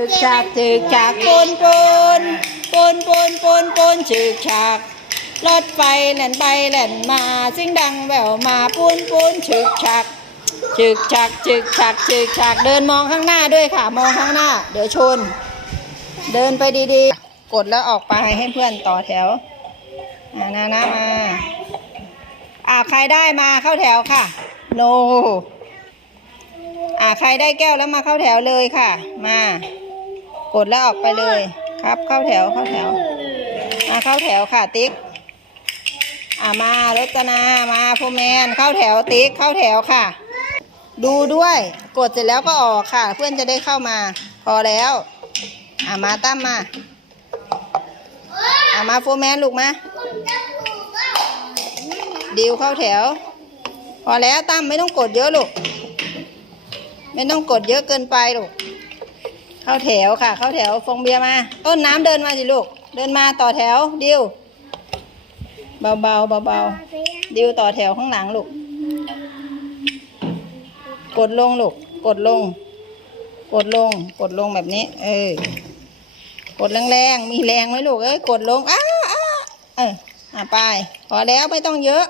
ึกฉักจึกฉักปูนปูนปูนปูนปูนปูนจึกฉักรถไฟแล่นไปแล่นมาเสิ่งดังแววมาปูนปูนจึกฉักจึกฉักจึกฉักจึกฉักเดินมองข้างหน้าด้วยค่ะมองข้างหน้า เดี๋ยวชน เดินไปดีๆ กดแล้วออกไปให้เพื่อนต่อแถวอ่านานมาอ่าใครได้มาเข้าแถวค่ะ โน อ่าใครได้แก้วแล้วมาเข้าแถวเลยค่ะ มา กดแล้วออกไปเลยครับเข้าแถวเข้าแถวมาเข้าแถวค่ะติ๊กอ่ามารจนามาโฟร์แมนเข้าแถวติ๊กเข้าแถวค่ะ ดูด้วยกดเสร็จแล้วก็ออกค่ะ เพื่อนจะได้เข้ามา พอแล้วอ่ามาตั้มมาอ่ามาโฟร์แมนลูกมาดิวเข้าแถว พอแล้วตั้มไม่ต้องกดเยอะลูก ไม่ต้องกดเยอะเกินไปลูก เข้าแถวค่ะ เข้าแถวฟองเบียร์มา ต้นน้ำเดินมาสิลูก เดินมาต่อแถวดิวเบาๆเบาๆดิวต่อแถวข้างหลังลูก กดลงลูก กดลง กดลง กดลงแบบนี้ เออ กดแรงๆ มีแรงไหมลูก เอ้ย กดลง อ้าอ้าเอออะไป พอแล้วไม่ต้องเยอะ